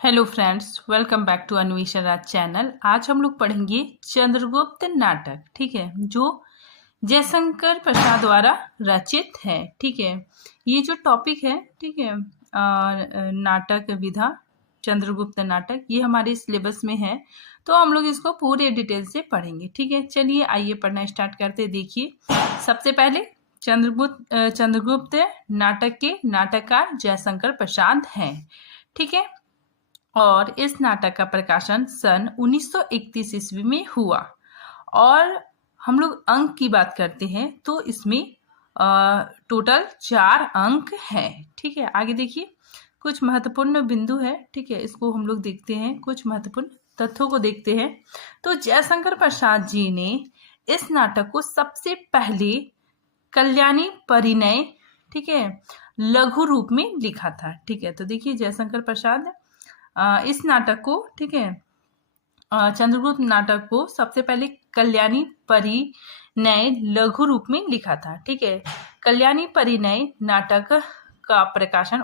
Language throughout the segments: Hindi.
Hello friends, welcome back to Anveshan Raj channel. आज हम लोग पढ़ेंगे चंद्रगुप्त नाटक। ठीक है, जो जयशंकर प्रसाद द्वारा रचित है। ठीक है, ये जो टॉपिक है, ठीक है, नाटक विधा चंद्रगुप्त नाटक, ये हमारे सिलेबस में है, तो हम लोग इसको पूरे डिटेल से पढ़ेंगे। ठीक है, चलिए आइए पढ़ना स्टार्ट करते। देखिए, सबसे पहले चंद्रगुप्त नाटक के नाटककार जयशंकर प्रसाद हैं। ठीक है, और इस नाटक का प्रकाशन सन 1931 ईस्वी में हुआ। और हम लोग अंक की बात करते हैं तो इसमें टोटल 4 अंक हैं। ठीक है, आगे देखिए, कुछ महत्वपूर्ण बिंदु है। ठीक है, इसको हम लोग देखते हैं, कुछ महत्वपूर्ण तथ्यों को देखते हैं। तो जयशंकर प्रसाद जी ने इस नाटक को सबसे पहले कल्याणी परिणय, ठीक है, लघु रूप में लिखा था। ठीक है, तो देखिए जयशंकर प्रसाद इस नाटक को, ठीक है, चंद्रगुप्त नाटक को सबसे पहले कल्याणी परिणय लघु रूप में लिखा था। ठीक है, कल्याणी परिणय नाटक का प्रकाशन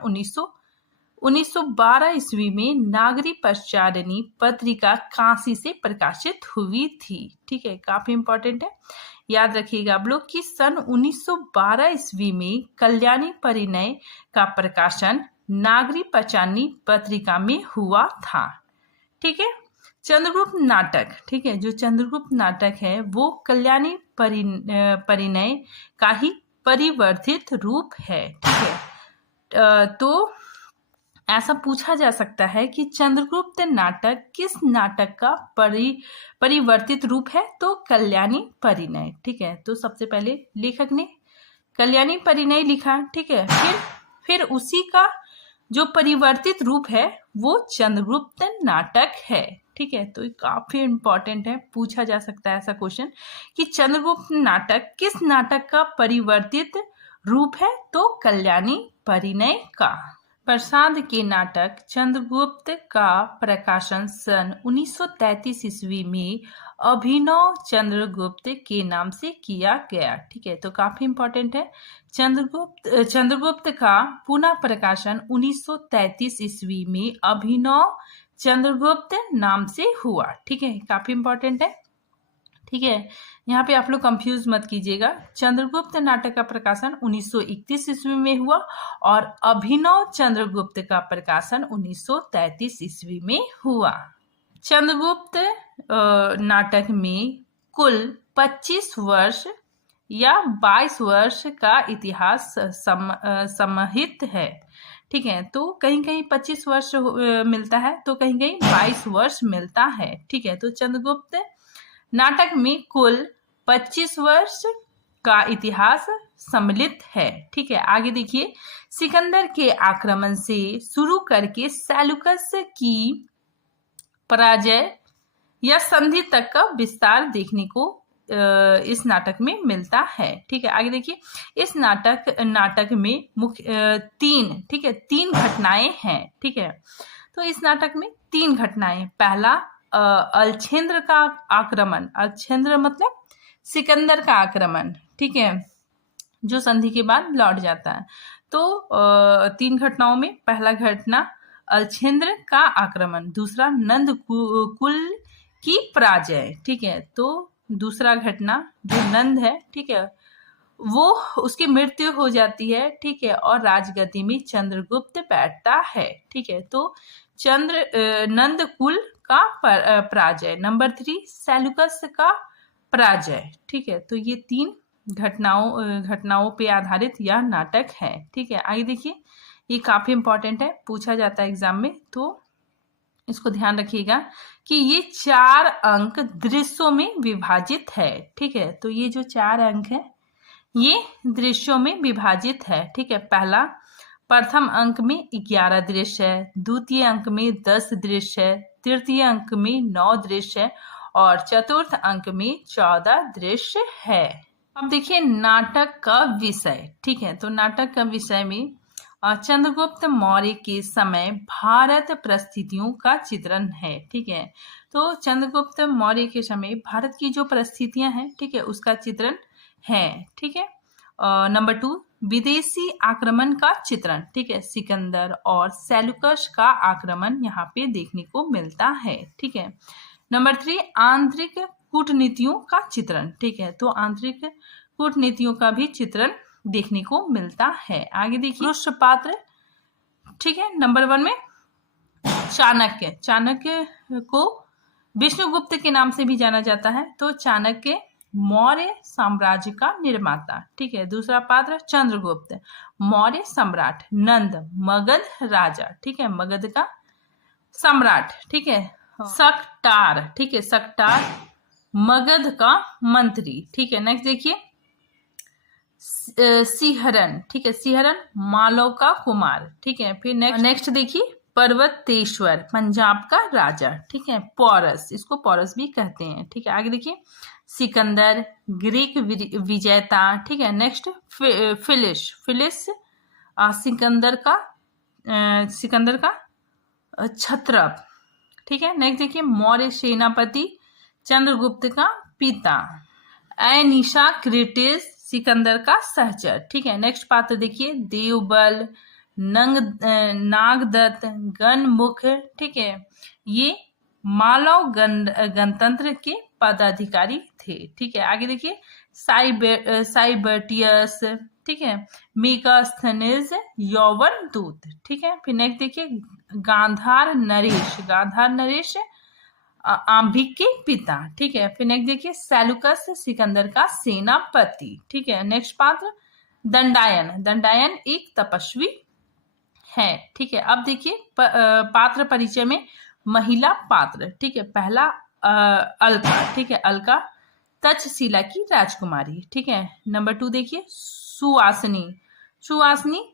1912 ईस्वी में नागरी प्रचारिणी पत्रिका काशी से प्रकाशित हुई थी। ठीक है, काफी इंपॉर्टेंट है, याद रखिएगा आप लोग कि सन 1912 ईस्वी में कल्याणी परिणय का प्रकाशन नागरी प्रचारिणी पत्रिका में हुआ था। ठीक है, चंद्रगुप्त नाटक, ठीक है, जो चंद्रगुप्त नाटक है वो कल्याणी परिणय का ही परिवर्तित रूप है। ठीक है, तो ऐसा पूछा जा सकता है कि चंद्रगुप्त नाटक किस नाटक का परिवर्तित रूप है, तो कल्याणी परिणय। ठीक है, तो सबसे पहले लेखक ने कल्याणी परिणय लिखा। ठीक है, फिर उसी का जो परिवर्तित रूप है वो चंद्रगुप्त नाटक है। ठीक है, तो ये काफी इंपॉर्टेंट है, पूछा जा सकता है ऐसा क्वेश्चन कि चंद्रगुप्त नाटक किस नाटक का परिवर्तित रूप है, तो कल्याणी परिणय का। प्रसाद के नाटक चंद्रगुप्त का प्रकाशन सन 1933 ईस्वी में अभिनव चंद्रगुप्त के नाम से किया गया। ठीक है, तो काफी इंपॉर्टेंट है, चंद्रगुप्त का पुनः प्रकाशन 1933 ईस्वी में अभिनव चंद्रगुप्त नाम से हुआ। ठीक है, काफी इंपॉर्टेंट है। ठीक है, यहाँ पे आप लोग कंफ्यूज मत कीजिएगा। चंद्रगुप्त नाटक का प्रकाशन 1931 ईस्वी में हुआ और अभिनव चंद्रगुप्त का प्रकाशन 1933 ईस्वी में हुआ। चंद्रगुप्त नाटक में कुल 25 वर्ष या 22 वर्ष का इतिहास समाहित है। ठीक है, तो कहीं कहीं 25 वर्ष मिलता है, तो कहीं कहीं 22 वर्ष मिलता है। ठीक है, तो चंद्रगुप्त नाटक में कुल 25 वर्ष का इतिहास सम्मिलित है। ठीक है, आगे देखिए, सिकंदर के आक्रमण से शुरू करके सेल्यूकस की पराजय या संधि तक का विस्तार देखने को इस नाटक में मिलता है। ठीक है, आगे देखिए, इस नाटक में मुख्य 3 घटनाएं हैं। ठीक है, तो इस नाटक में 3 घटनाएं। पहला, अलछेंद्र का आक्रमण, अलछेंद्र मतलब सिकंदर का आक्रमण। ठीक है, जो संधि के बाद लौट जाता है। तो 3 घटनाओं में पहला घटना अलछेंद्र का आक्रमण, दूसरा नंद कुल की पराजय। ठीक है, तो दूसरा घटना जो नंद है, ठीक है, वो उसकी मृत्यु हो जाती है। ठीक है, और राजगद्दी में चंद्रगुप्त बैठता है। ठीक है, तो नंद कुल का पराजय। नंबर 3, सेल्यूकस का पराजय। ठीक है, तो ये 3 घटनाओं पे आधारित यह नाटक है। ठीक है, आगे देखिए, ये काफी इंपॉर्टेंट है, पूछा जाता है एग्जाम में, तो इसको ध्यान रखिएगा कि ये 4 अंक दृश्यों में विभाजित है। ठीक है, तो ये जो 4 अंक है ये दृश्यों में विभाजित है। ठीक है, पहला, प्रथम अंक में 11 दृश्य है, द्वितीय अंक में 10 दृश्य है, तृतीय अंक में 9 दृश्य है और चतुर्थ अंक में 14 दृश्य है। अब देखिए नाटक का विषय। ठीक है, तो नाटक का विषय में चंद्रगुप्त मौर्य के समय भारत परिस्थितियों का चित्रण है। ठीक है, तो चंद्रगुप्त मौर्य के समय भारत की जो परिस्थितियां हैं, ठीक है, उसका चित्रण है। ठीक है, नंबर 2, विदेशी आक्रमण का चित्रण, ठीक है, सिकंदर और सेल्यूकस का आक्रमण यहाँ पे देखने को मिलता है, ठीक है। नंबर 3, आंतरिक कूटनीतियों का चित्रण, ठीक है, तो आंतरिक कूटनीतियों का भी चित्रण देखने को मिलता है। आगे देखिए पृष्ठ पात्र, ठीक है। नंबर 1 में चाणक्य, चाणक्य को विष्णुगुप्त के नाम से भी जाना जाता है, तो चाणक्य मौर्य साम्राज्य का निर्माता, ठीक है। दूसरा पात्र चंद्रगुप्त, मौर्य सम्राट। नंद, मगध राजा, ठीक है, मगध का सम्राट, ठीक है। सकटार, ठीक है, सकटार मगध का मंत्री, ठीक है। नेक्स्ट देखिए सिहरन, ठीक है, सिहरन मालव का कुमार, ठीक है। फिर नेक्स्ट देखिए पर्वतेश्वर, पंजाब का राजा, ठीक है। पौरस, इसको पौरस भी कहते हैं, ठीक है। आगे देखिए सिकंदर ग्रीक विजेता, ठीक है। नेक्स्ट फिलिस, फिलिस सिकंदर का छत्रप, ठीक है। नेक्स्ट देखिए मौर्य सेनापति चंद्रगुप्त का पिता। एनिशा क्रिटिस सिकंदर का सहचर, ठीक है। नेक्स्ट पात्र देखिए देवबल, नागदत्त, गणमुख, ठीक है, ये मालव गणतंत्र के पदाधिकारी थे, ठीक है। आगे देखिए साइबर्टियस, ठीक है, मेगास्थनीज यौवन दूत, ठीक है। फिर नेक्स्ट देखिए गांधार नरेश, गांधार नरेश आंभिक के पिता, ठीक है। फिर नेक्स्ट देखिए सेल्यूकस सिकंदर का सेनापति, ठीक है। नेक्स्ट पात्र दंडायन, दंडायन एक तपस्वी है, ठीक है। अब देखिए पात्र परिचय में महिला पात्र, ठीक है। पहला अलका, ठीक है, अलका तक्षशिला की राजकुमारी, ठीक है। नंबर 2 देखिए सुवासिनी, सुवासिनी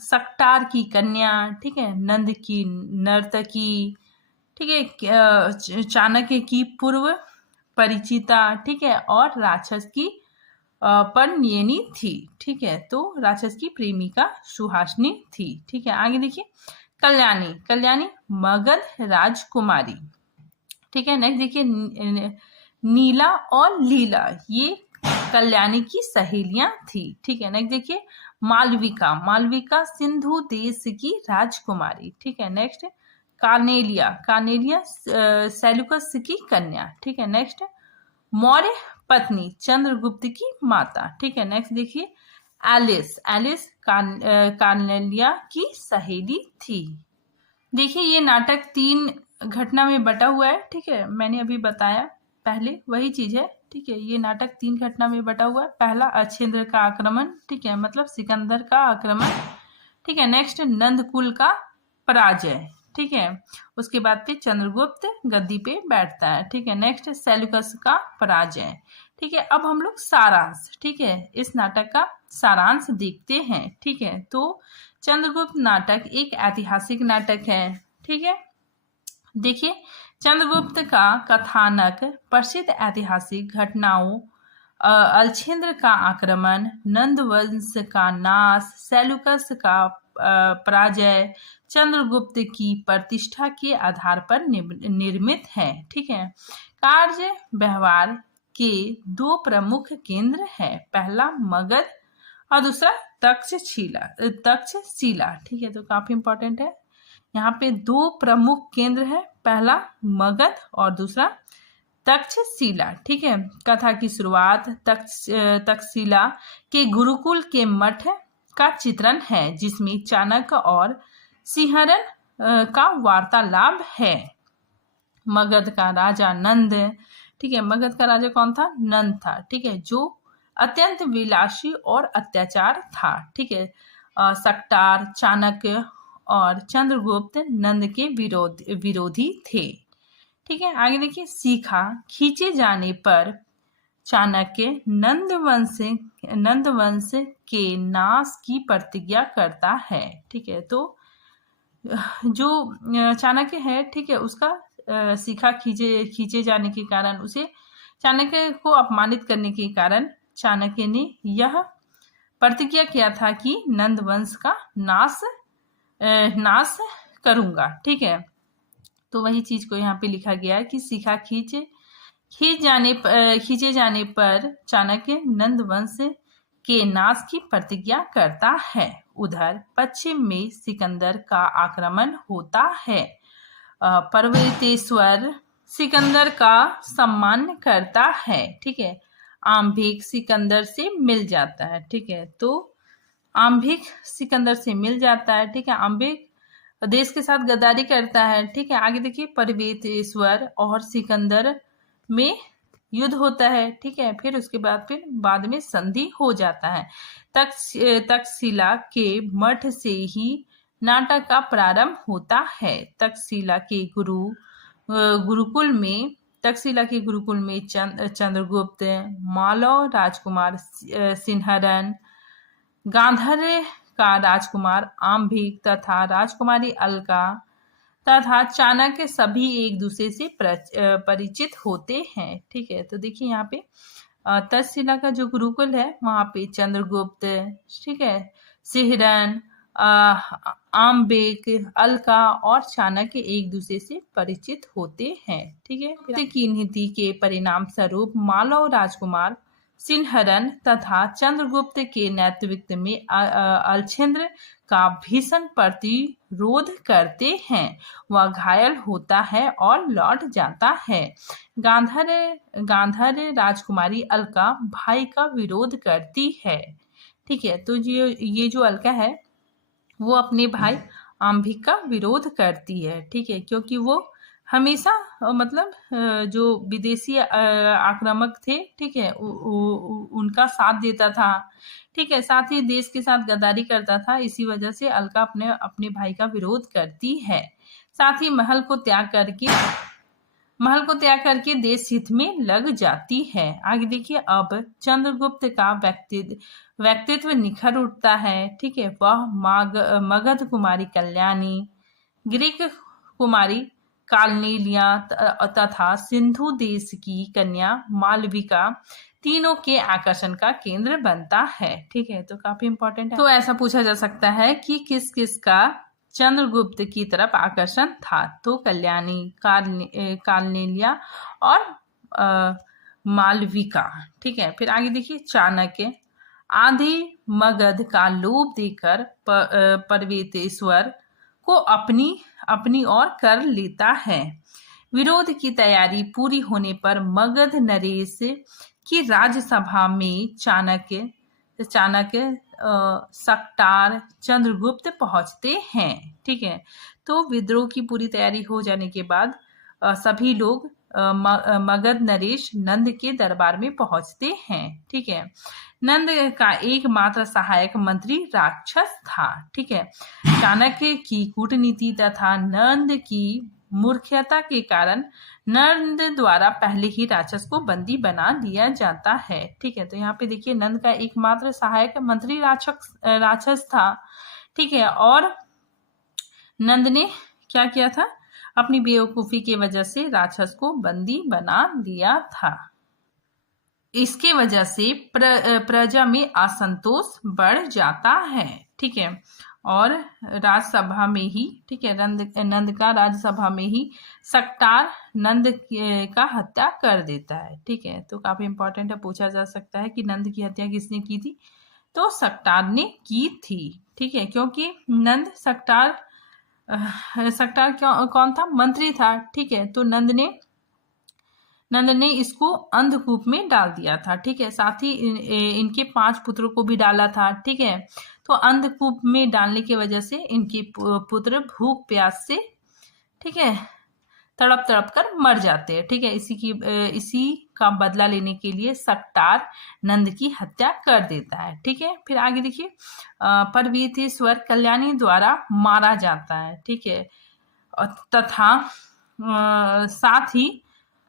सकटार की कन्या, ठीक है। नंद की नर्तकी, ठीक है। चाणक्य की पूर्व परिचिता, ठीक है। और राक्षस की परनियनी थी, ठीक है। तो राक्षस की प्रेमिका सुहासिनी थी, ठीक है। आगे देखिए कल्याणी, कल्याणी मगध राजकुमारी, ठीक है। नेक्स्ट देखिए नीला और लीला, ये कल्याणी की सहेलियां थी, ठीक है। नेक्स्ट देखिए मालविका, मालविका सिंधु देश की राजकुमारी, ठीक है। नेक्स्ट कार्नेलिया, कार्नेलिया सेल्यूकस की कन्या, ठीक है। नेक्स्ट मौर्य पत्नी चंद्रगुप्त की माता, ठीक है। नेक्स्ट देखिए एलिस, एलिस कार्नेलिया की सहेली थी। देखिए ये नाटक 3 घटना में बटा हुआ है, ठीक है। मैंने अभी बताया पहले वही चीज है, ठीक है। ये नाटक 3 घटना में बटा हुआ है। पहला अच्छेंद्र का आक्रमण, ठीक है, मतलब सिकंदर का आक्रमण, ठीक है। नेक्स्ट नंदकुल का पराजय, ठीक है। उसके बाद फिर चंद्रगुप्त गद्दी पे बैठता है, ठीक है। नेक्स्ट सेल्यूकस का पराजय, ठीक है। अब हम लोग सारांश, ठीक है, इस नाटक का सारांश देखते हैं, ठीक है। तो चंद्रगुप्त नाटक एक ऐतिहासिक नाटक है, ठीक है। देखिए चंद्रगुप्त का कथानक प्रसिद्ध ऐतिहासिक घटनाओं अलछेंद्र का आक्रमण, नंद वंश का नाश, सेल्यूकस का पराजय चंद्रगुप्त की प्रतिष्ठा के आधार पर निर्मित है, ठीक है। कार्य व्यवहार के 2 प्रमुख केंद्र हैं, पहला मगध और दूसरा तक्षशिला, ठीक है। तो काफी इंपॉर्टेंट है, यहाँ पे 2 प्रमुख केंद्र है, पहला मगध और दूसरा तक्षशिला, ठीक है। कथा की शुरुआत तक्षशिला के गुरुकुल के मठ का चित्रण है, जिसमें चाणक्य और सिहरन का वार्तालाप है। मगध का राजा नंद, ठीक है, मगध का राजा कौन था? नंद था, ठीक है, जो अत्यंत विलासी और अत्याचार था, ठीक है। सकटार, चाणक्य और चंद्रगुप्त नंद के विरोधी थे, ठीक है। आगे देखिए सीखा खींचे जाने पर चाणक्य नंद वंश के नाश की प्रतिज्ञा करता है, ठीक है। तो जो चाणक्य है, ठीक है, उसका सीखा खींचे जाने के कारण, उसे चाणक्य को अपमानित करने के कारण चाणक्य ने यह प्रतिज्ञा किया था कि नंद वंश का नाश करूंगा, ठीक है। तो वही चीज को यहाँ पे लिखा गया है कि सीखा खींचे जाने पर चाणक्य नंद वंश के नाश की प्रतिज्ञा करता है। उधर पश्चिम में सिकंदर का आक्रमण होता है। पर्वतेश्वर सिकंदर का सम्मान करता है। ठीक है, आम्भिक सिकंदर से मिल जाता है। ठीक है, तो आम्भिक सिकंदर से मिल जाता है। ठीक है, आम्भिक देश के साथ गद्दारी करता है। ठीक है, आगे देखिए, पर्वतेश्वर और सिकंदर में युद्ध होता है। ठीक है, फिर उसके बाद में संधि हो जाता है। तक्षशिला के मठ से ही नाटक का प्रारंभ होता है। तक्षशिला के गुरुकुल में चंद्रगुप्त, मालव राजकुमार सिंहरन, गांधार का राजकुमार आम्भिक तथा राजकुमारी अलका तथा चाणक्य सभी एक दूसरे से परिचित होते हैं। ठीक है, तो देखिए यहाँ पे तक्षशिला का जो गुरुकुल है वहां पे चंद्रगुप्त, ठीक है, सिंहरन, आम्बिक, अलका और चाणक्य एक दूसरे से परिचित होते हैं। ठीक है, की नीति के परिणाम स्वरूप मालव राजकुमार सिंहरन तथा चंद्रगुप्त के नेतृत्व में अलछेंद्र का भीषण प्रतिरोध करते हैं। वह घायल होता है और लौट जाता है। गांधार राजकुमारी अलका भाई का विरोध करती है। ठीक है, तो ये जो अलका है वो अपने भाई आम्भिक का विरोध करती है। ठीक है, क्योंकि वो हमेशा मतलब जो विदेशी आक्रामक थे, ठीक है, उनका साथ देता था। ठीक है, साथ ही देश के साथ गद्दारी करता था। इसी वजह से अलका अपने भाई का विरोध करती है। साथ ही महल को त्याग करके देश हित में लग जाती है। आगे देखिए, अब चंद्रगुप्त का व्यक्तित्व निखर उठता है। ठीक है, वह मगध कुमारी कल्याणी, ग्रीक कुमारी कालनेलिया तथा सिंधु देश की कन्या मालविका तीनों के आकर्षण का केंद्र बनता है। ठीक है, तो काफी इंपॉर्टेंट है। तो ऐसा पूछा जा सकता है कि किस किस का चंद्रगुप्त की तरफ आकर्षण था। तो कल्याणी, कालनेलिया और मालविका। ठीक है, फिर आगे देखिए, चाणक्य आधे मगध का लोभ देकर पर्वतेश्वर को अपनी ओर कर लेता है। विरोध की तैयारी पूरी होने पर मगध नरेश की राजसभा में चाणक्य, सकटार, चंद्रगुप्त पहुंचते हैं। ठीक है, तो विद्रोह की पूरी तैयारी हो जाने के बाद सभी लोग मगध नरेश नंद के दरबार में पहुंचते हैं। ठीक है, नंद का एकमात्र सहायक मंत्री राक्षस था। ठीक है, चाणक्य की कूटनीति तथा नंद की मूर्खता के कारण नंद द्वारा पहले ही राक्षस को बंदी बना लिया जाता है। ठीक है, तो यहाँ पे देखिए, नंद का एकमात्र सहायक मंत्री राक्षस था। ठीक है, और नंद ने क्या किया था, अपनी बेवकूफी की वजह से राक्षस को बंदी बना लिया था। इसके वजह से प्रजा में असंतोष बढ़ जाता है। ठीक है, और राज्यसभा में ही, ठीक है, नंद का राज्यसभा में ही सकटार नंद का हत्या कर देता है। ठीक है, तो काफी इंपॉर्टेंट है, पूछा जा सकता है कि नंद की हत्या किसने की थी। तो सकटार ने की थी। ठीक है, क्योंकि सकटार कौन था, मंत्री था। ठीक है, तो नंद ने इसको अंधकूप में डाल दिया था। ठीक है, साथ ही इनके 5 पुत्रों को भी डाला था। ठीक है, तो अंधकूप में डालने की वजह से इनके पुत्र भूख प्यास से, ठीक है, तड़प कर मर जाते हैं। ठीक है, इसी का बदला लेने के लिए सकटार नंद की हत्या कर देता है। ठीक है, फिर आगे देखिए, पर्वतेश्वर कल्याणी द्वारा मारा जाता है। ठीक है, तथा साथ ही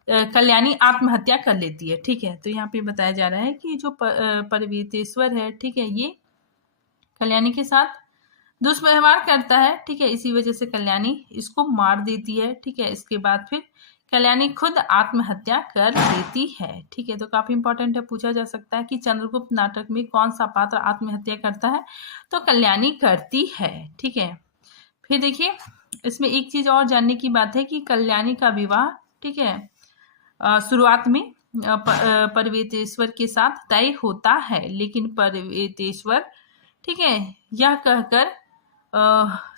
कल्याणी आत्महत्या कर लेती है। ठीक है, तो यहाँ पे बताया जा रहा है कि जो पर्वतेश्वर है, ठीक है, ये कल्याणी के साथ दुष्व्यवहार करता है। ठीक है, इसी वजह से कल्याणी इसको मार देती है। ठीक है, इसके बाद फिर कल्याणी खुद आत्महत्या कर लेती है। ठीक है, तो काफी इंपॉर्टेंट है, पूछा जा सकता है कि चंद्रगुप्त नाटक में कौन सा पात्र आत्महत्या करता है। तो कल्याणी करती है। ठीक है, फिर देखिए, इसमें एक चीज और जानने की बात है कि कल्याणी का विवाह, ठीक है, शुरुआत में पर्वतेश्वर के साथ तय होता है, लेकिन पर्वतेश्वर, ठीक है, यह कहकर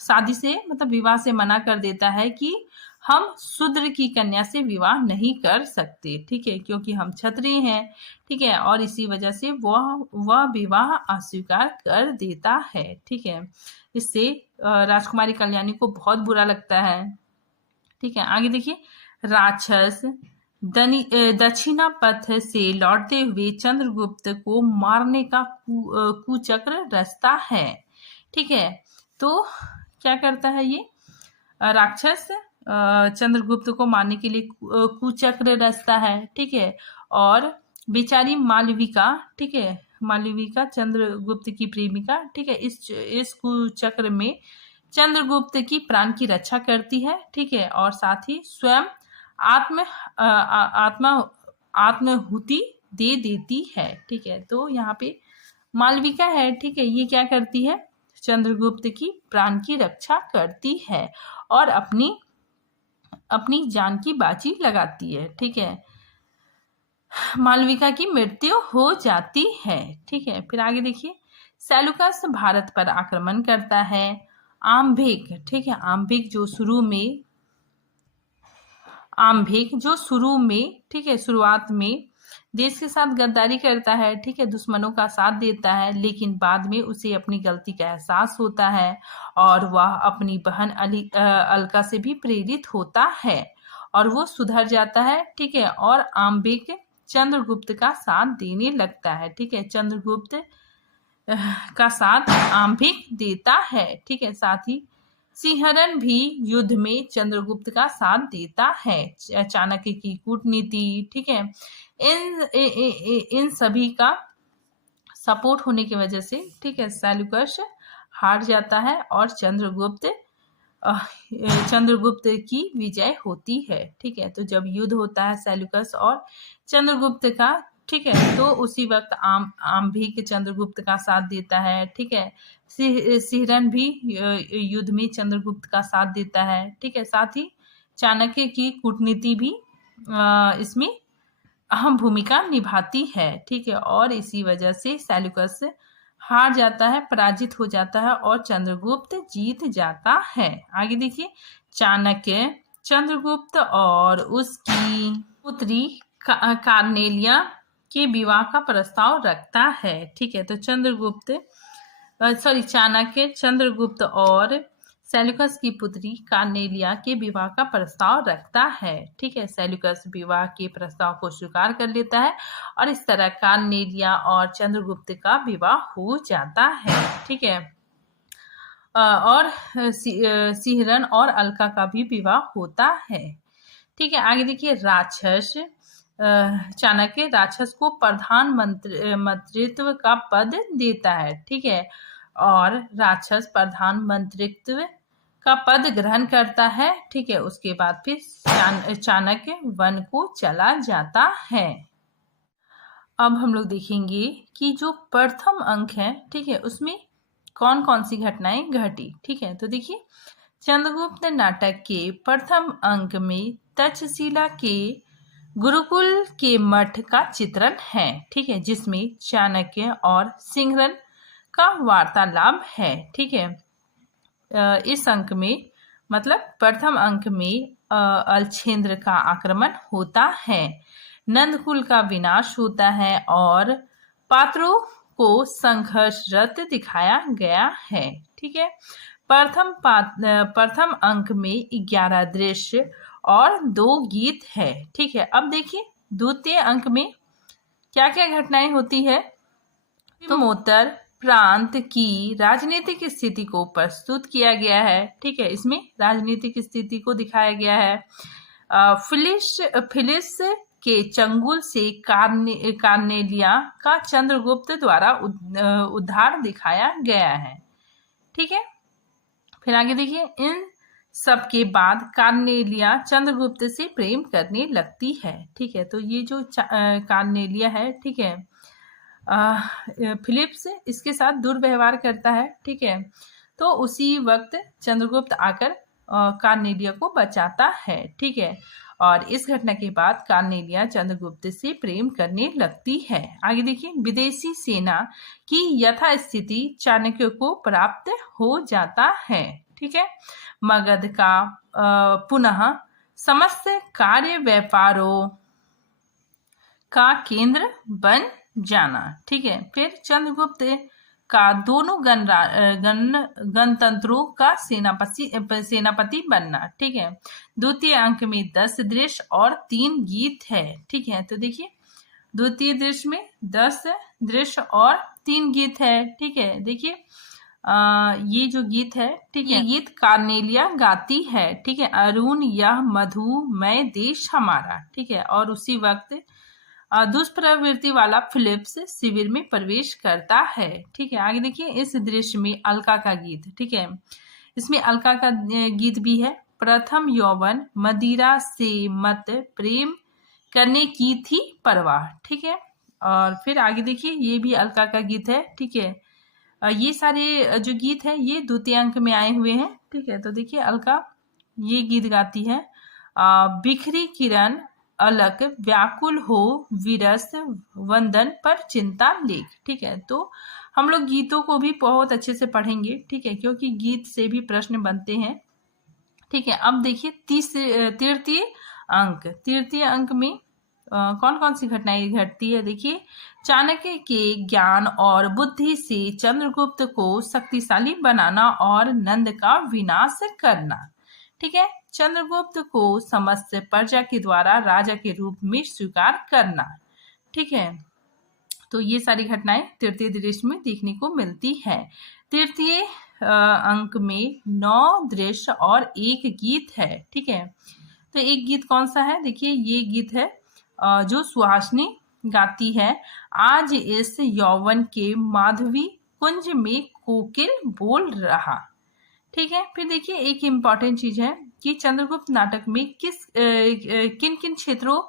शादी से मतलब विवाह से मना कर देता है कि हम शूद्र की कन्या से विवाह नहीं कर सकते, ठीक है, क्योंकि हम क्षत्रिय हैं, ठीक है, और इसी वजह से वह विवाह अस्वीकार कर देता है, ठीक है। इससे राजकुमारी कल्याणी को बहुत बुरा लगता है, ठीक है। आगे देखिए, राक्षस दक्षिणा पथ से लौटते हुए चंद्रगुप्त को मारने का कुचक्र रचता है, ठीक है। तो क्या करता है ये राक्षस चंद्रगुप्त को मारने के लिए कुचक्र रचता है, ठीक है, और बेचारी मालविका, ठीक है, मालविका चंद्रगुप्त की प्रेमिका, ठीक है, इस कुचक्र में चंद्रगुप्त की प्राण की रक्षा करती है, ठीक है, और साथ ही स्वयं आत्माहुति दे देती है, ठीक है। तो यहाँ पे मालविका है, ठीक है, ये क्या करती है, चंद्रगुप्त की प्राण की रक्षा करती है और अपनी जान की बाजी लगाती है, ठीक है। मालविका की मृत्यु हो जाती है, ठीक है। फिर आगे देखिए, सेल्यूकस भारत पर आक्रमण करता है। आम्भिक, ठीक है, आम्भिक जो शुरू में, ठीक है, शुरुआत में देश के साथ गद्दारी करता है, ठीक है, दुश्मनों का साथ देता है, लेकिन बाद में उसे अपनी गलती का एहसास होता है और वह अपनी बहन अलका से भी प्रेरित होता है और वो सुधर जाता है, ठीक है, और आम्भिक चंद्रगुप्त का साथ देने लगता है, ठीक है, चंद्रगुप्त का साथ आम्भिक देता है, ठीक है। साथ ही सिंहरण भी युद्ध में चंद्रगुप्त का साथ देता है। चाणक्य की कूटनीति, ठीक है, इन सभी का सपोर्ट होने की वजह से, ठीक है, सेल्यूकस हार जाता है और चंद्रगुप्त की विजय होती है, ठीक है। तो जब युद्ध होता है सेल्यूकस और चंद्रगुप्त का, ठीक है, तो उसी वक्त आम्भिक चंद्रगुप्त का साथ देता है, ठीक है। सिहरन भी युद्ध में चंद्रगुप्त का साथ देता है, ठीक है। साथ ही चाणक्य की कूटनीति भी इसमें अहम भूमिका निभाती है, ठीक है, और इसी वजह से सेल्यूकस हार जाता है, पराजित हो जाता है और चंद्रगुप्त जीत जाता है। आगे देखिए, चाणक्य चंद्रगुप्त और उसकी पुत्री कार्नेलिया के विवाह का प्रस्ताव रखता है, ठीक है। तो चाणक्य चंद्रगुप्त और सेल्यूकस की पुत्री कार्नेलिया के विवाह का प्रस्ताव रखता है, ठीक है। सेल्यूकस विवाह के प्रस्ताव को स्वीकार कर लेता है और इस तरह कार्नेलिया और चंद्रगुप्त का विवाह हो जाता है, ठीक है। और सिहरन और अलका का भी विवाह होता है, ठीक है। आगे देखिए, राक्षस चाणक्य राक्षस को प्रधान मंत्रित्व का पद देता है, ठीक है, और राक्षस प्रधान मंत्रित्व का पद ग्रहण करता है, ठीक है। उसके बाद फिर चाणक्य वन को चला जाता है। अब हम लोग देखेंगे कि जो प्रथम अंक है, ठीक है, उसमें कौन कौन सी घटनाएं घटी, ठीक है। तो देखिए, चंद्रगुप्त नाटक के प्रथम अंक में तक्षशिला के गुरुकुल के मठ का चित्रण है, ठीक है, जिसमें चाणक्य और सिंहरन का वार्तालाप है, ठीक है। इस अंक में मतलब प्रथम अंक में अलछेंद्र का आक्रमण होता है, नंदकुल का विनाश होता है और पात्रों को संघर्षरत दिखाया गया है, ठीक है। प्रथम अंक में 11 दृश्य और 2 गीत है, ठीक है। अब देखिए, द्वितीय अंक में क्या क्या घटनाएं होती है। तो उत्तर प्रांत की राजनीतिक स्थिति को प्रस्तुत किया गया है, ठीक है, इसमें राजनीतिक स्थिति को दिखाया गया है। फिलिस के चंगुल से कार्नेलिया का चंद्रगुप्त द्वारा उद्धार दिखाया गया है, ठीक है। फिर आगे देखिए, इन सब के बाद कार्नेलिया चंद्रगुप्त से प्रेम करने लगती है, ठीक है। तो ये जो कार्नेलिया है, ठीक है, फिलिप्स इसके साथ दुर्व्यवहार करता है, ठीक है। तो उसी वक्त चंद्रगुप्त आकर कार्नेलिया को बचाता है, ठीक है। और इस घटना के बाद कार्नेलिया चंद्रगुप्त से प्रेम करने लगती है। आगे देखिए, विदेशी सेना की यथास्थिति चाणक्य को प्राप्त हो जाता है। ठीक है, मगध का पुनः समस्त कार्य व्यापारों का केंद्र बन जाना। ठीक है, फिर चंद्रगुप्त का दोनों गणतंत्रों का सेनापति बनना। ठीक है, द्वितीय अंक में 10 दृश्य और 3 गीत है। ठीक है, तो देखिए द्वितीय दृश्य में 10 दृश्य और 3 गीत है। ठीक है, देखिए ये जो गीत है, ठीक है, ये गीत कार्नेलिया गाती है। ठीक है, अरुण यह मधुमय देश हमारा। ठीक है, और उसी वक्त दुष्प्रवृत्ति वाला फिलिप्स शिविर में प्रवेश करता है। ठीक है, आगे देखिए, इस दृश्य में अलका का गीत। ठीक है, इसमें अलका का गीत भी है। प्रथम यौवन मदिरा से मत प्रेम करने की थी परवाह। ठीक है, और फिर आगे देखिए, ये भी अलका का गीत है। ठीक है, ये सारे जो गीत है ये द्वितीय अंक में आए हुए हैं। ठीक है, तो देखिए अलका ये गीत गाती है, बिखरी किरण अलक व्याकुल हो विरस वंदन पर चिंता लेख। ठीक है, तो हम लोग गीतों को भी बहुत अच्छे से पढ़ेंगे। ठीक है, क्योंकि गीत से भी प्रश्न बनते हैं। ठीक है, अब देखिए तृतीय अंक में कौन कौन सी घटनाएं घटती है। देखिए, चाणक्य के ज्ञान और बुद्धि से चंद्रगुप्त को शक्तिशाली बनाना और नंद का विनाश करना। ठीक है, चंद्रगुप्त को समस्त प्रजा के द्वारा राजा के रूप में स्वीकार करना। ठीक है, तो ये सारी घटनाएं तृतीय दृश्य में देखने को मिलती है। तृतीय अंक में 9 दृश्य और 1 गीत है। ठीक है, तो एक गीत कौन सा है, देखिए ये गीत है जो सुहासिनी गाती है, आज इस यौवन के माधवी कुंज में कोकिल बोल रहा। ठीक है, फिर देखिए एक इम्पॉर्टेंट चीज है कि चंद्रगुप्त नाटक में किन किन क्षेत्रों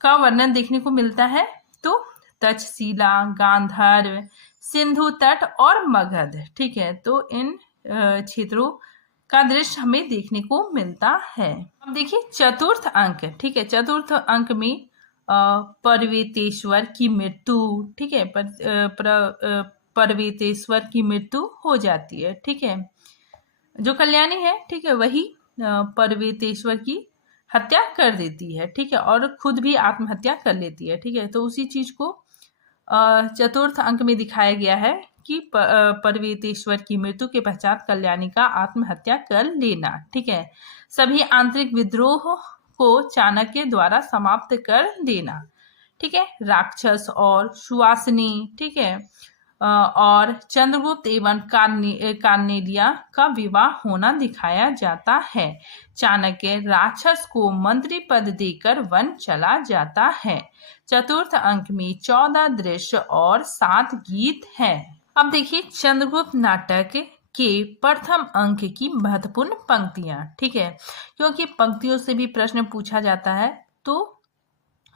का वर्णन देखने को मिलता है, तो तक्षशिला, गांधार, सिंधु तट और मगध। ठीक है, तो इन क्षेत्रों का दृश्य हमें देखने को मिलता है। अब देखिए चतुर्थ अंक। ठीक है, चतुर्थ अंक में पर्वतेश्वर की मृत्यु। ठीक है, पर्वतेश्वर की मृत्यु हो जाती है। ठीक है, जो कल्याणी है, ठीक है, वही पर्वतेश्वर की हत्या कर देती है। ठीक है, और खुद भी आत्महत्या कर लेती है। ठीक है, तो उसी चीज को चतुर्थ अंक में दिखाया गया है कि पर्वतेश्वर की मृत्यु के पश्चात कल्याणी का आत्महत्या कर लेना। ठीक है, सभी आंतरिक विद्रोह को चाणक्य द्वारा समाप्त कर देना। ठीक है, राक्षस और सुवासिनी, ठीक है, और चंद्रगुप्त एवं कार्नेलिया का विवाह होना दिखाया जाता है। चाणक्य राक्षस को मंत्री पद देकर वन चला जाता है। चतुर्थ अंक में 14 दृश्य और 7 गीत हैं। अब देखिए चंद्रगुप्त नाटक के प्रथम अंक की महत्वपूर्ण पंक्तियां। ठीक है, क्योंकि पंक्तियों से भी प्रश्न पूछा जाता है, तो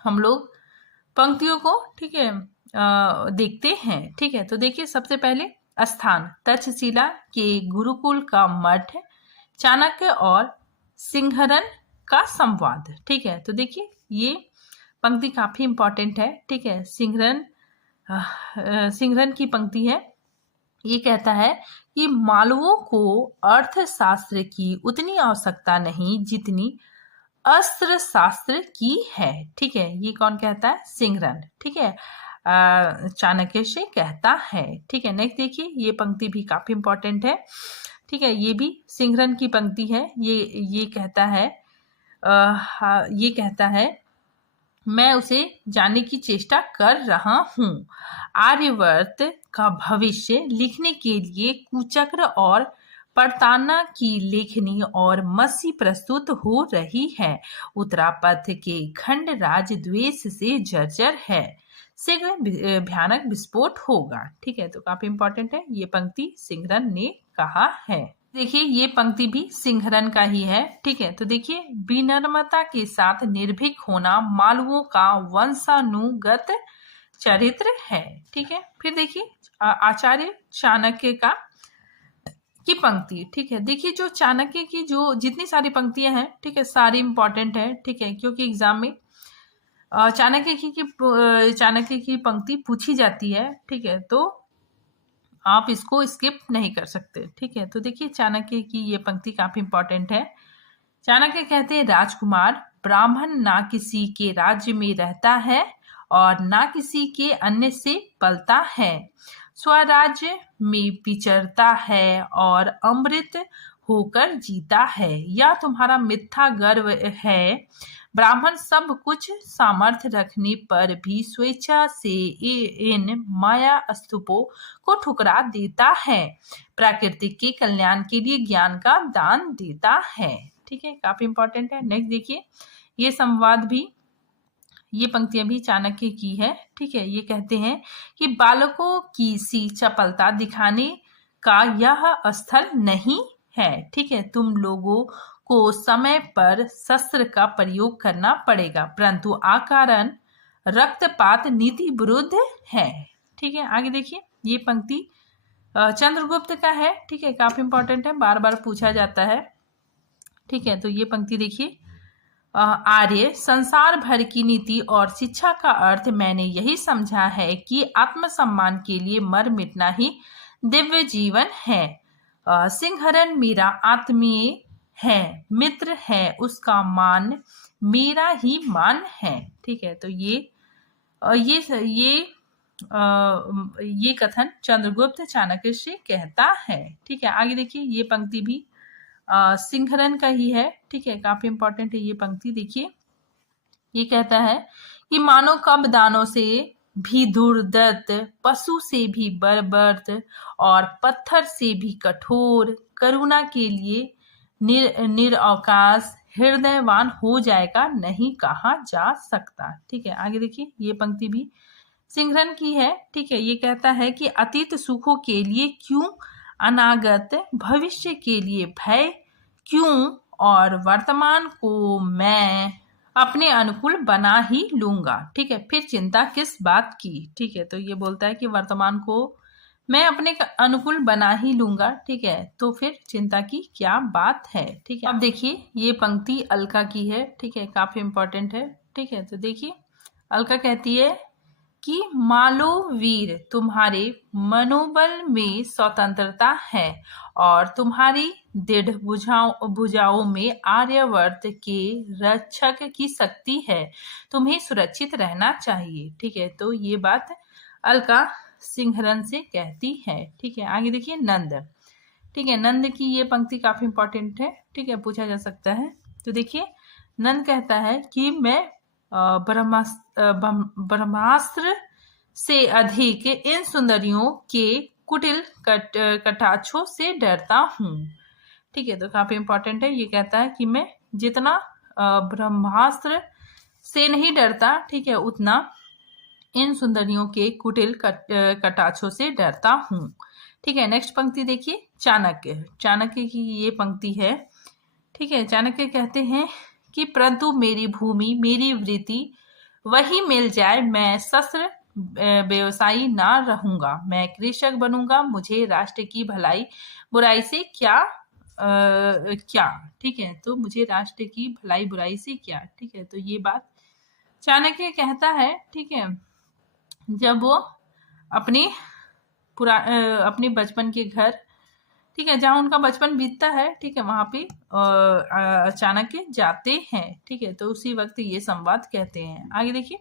हम लोग पंक्तियों को, ठीक है, देखते हैं। ठीक है, तो देखिए सबसे पहले स्थान तक्षशिला के गुरुकुल का मठ, चाणक्य और सिंघरन का संवाद। ठीक है, तो देखिए ये पंक्ति काफी इंपॉर्टेंट है। ठीक है, सिंघरन की पंक्ति है, ये कहता है कि मालवों को अर्थशास्त्र की उतनी आवश्यकता नहीं जितनी अस्त्र शास्त्र की है। ठीक है, ये कौन कहता है, सिंघरन। ठीक है, चाणक्य से कहता है। ठीक है, नेक्स्ट देखिए ये पंक्ति भी काफी इंपॉर्टेंट है। ठीक है, ये भी सिंघरन की पंक्ति है। ये कहता है मैं उसे जानने की चेष्टा कर रहा हूँ। आर्यवर्त का भविष्य लिखने के लिए कुचक्र और प्रताड़ना की लेखनी और मसी प्रस्तुत हो रही है। उत्तरापथ के खंड राज द्वेष से जर्जर है, शीघ्र भयानक विस्फोट होगा। ठीक है, तो काफी इंपॉर्टेंट है, ये पंक्ति सिंघरन ने कहा है। देखिए ये पंक्ति भी सिंघरन का ही है। ठीक है, तो देखिए विनम्रता के साथ निर्भीक होना मालवों का वंशानुगत चरित्र है। ठीक है, फिर देखिए आचार्य चाणक्य का की पंक्ति, ठीक है। देखिए जो चाणक्य की जो जितनी सारी पंक्तियां हैं, ठीक है, सारी इंपॉर्टेंट है, ठीक है, क्योंकि एग्जाम में चाणक्य की पंक्ति पूछी जाती है, ठीक है, तो आप इसको स्किप नहीं कर सकते, ठीक है। तो देखिए चाणक्य की ये पंक्ति काफी इंपॉर्टेंट है। चाणक्य कहते हैं, राजकुमार, ब्राह्मण ना किसी के राज्य में रहता है और ना किसी के अन्य से पलता है, स्वराज्य में विचरता है और अमृत होकर जीता है। यह तुम्हारा मिथ्या गर्व है। ब्राह्मण सब कुछ सामर्थ्य रखने पर भी स्वेच्छा से इन माया स्तूपों को ठुकरा देता है, प्रकृति के कल्याण के लिए ज्ञान का दान देता है, ठीक है, काफी इंपॉर्टेंट है। नेक्स्ट देखिए, ये संवाद भी, ये पंक्तियां भी चाणक्य की है, ठीक है। ये कहते हैं कि बालकों की सी चपलता दिखाने का यह स्थल नहीं है, ठीक है। तुम लोगों को समय पर शस्त्र का प्रयोग करना पड़ेगा, परंतु आकारण रक्तपात नीति विरुद्ध है, ठीक है। आगे देखिए, ये पंक्ति चंद्रगुप्त का है, ठीक है, काफी इंपॉर्टेंट है, बार बार पूछा जाता है, ठीक है। तो ये पंक्ति देखिए, आर्य संसार भर की नीति और शिक्षा का अर्थ मैंने यही समझा है कि आत्मसम्मान के लिए मर मिटना ही दिव्य जीवन है। सिंहरण मेरा आत्मीय है, मित्र है, उसका मान मेरा ही मान है, ठीक है। तो ये कथन चंद्रगुप्त चाणक्य से कहता है, ठीक है। आगे देखिए, ये पंक्ति भी सिंहरन का ही है, ठीक है, काफी इंपॉर्टेंट है ये पंक्ति। देखिए, ये कहता है कि मानो कब दानों से भी दुर्दत्त, पशु से भी बर्बरत और पत्थर से भी कठोर, करुणा के लिए निरअवकाश हृदयवान हो जाएगा नहीं कहा जा सकता, ठीक है। आगे देखिए, ये पंक्ति भी सिंहरन की है, ठीक है। ये कहता है कि अतीत सुखों के लिए क्यों, अनागत भविष्य के लिए भय क्यों, और वर्तमान को मैं अपने अनुकूल बना ही लूंगा, ठीक है, फिर चिंता किस बात की, ठीक है। तो ये बोलता है कि वर्तमान को मैं अपने अनुकूल बना ही लूंगा, ठीक है, तो फिर चिंता की क्या बात है, ठीक है। अब देखिए, ये पंक्ति अलका की है, ठीक है, काफी इंपॉर्टेंट है, ठीक है। तो देखिए, अलका कहती है कि मालो वीर, तुम्हारे मनोबल में स्वतंत्रता है और तुम्हारी दृढ़ भुजाओं में आर्यवर्त के रक्षक की शक्ति है, तुम्हें सुरक्षित रहना चाहिए, ठीक है। तो ये बात अलका सिंहरन से कहती है, ठीक है। आगे देखिए, नंद, ठीक है, नंद की ये पंक्ति काफी इंपॉर्टेंट है, ठीक है, पूछा जा सकता है। तो देखिए, नंद कहता है कि मैं ब्रह्मास्त्र से अधिक इन सुंदरियों के कुटिल कटाक्षों से डरता हूँ, ठीक है। तो काफी इंपॉर्टेंट है, ये कहता है कि मैं जितना ब्रह्मास्त्र से नहीं डरता, ठीक है, उतना इन सुंदरियों के कुटिल कटाक्षों से डरता हूँ, ठीक है। नेक्स्ट पंक्ति देखिए, चाणक्य, चाणक्य की ये पंक्ति है, ठीक है। चाणक्य कहते हैं कि परंतु मेरी भूमि, मेरी वृत्ति वही मिल जाए, मैं शस्त्र व्यवसायी ना रहूंगा, मैं कृषक बनूंगा, मुझे राष्ट्र की भलाई बुराई से क्या क्या, ठीक है। तो मुझे राष्ट्र की भलाई बुराई से क्या, ठीक है। तो ये बात चाणक्य कहता है, ठीक है, जब वो अपने बचपन के घर, ठीक है, जहाँ उनका बचपन बीतता है, ठीक है, वहां पे चाणक्य जाते हैं, ठीक है। तो उसी वक्त ये संवाद कहते हैं। आगे देखिए,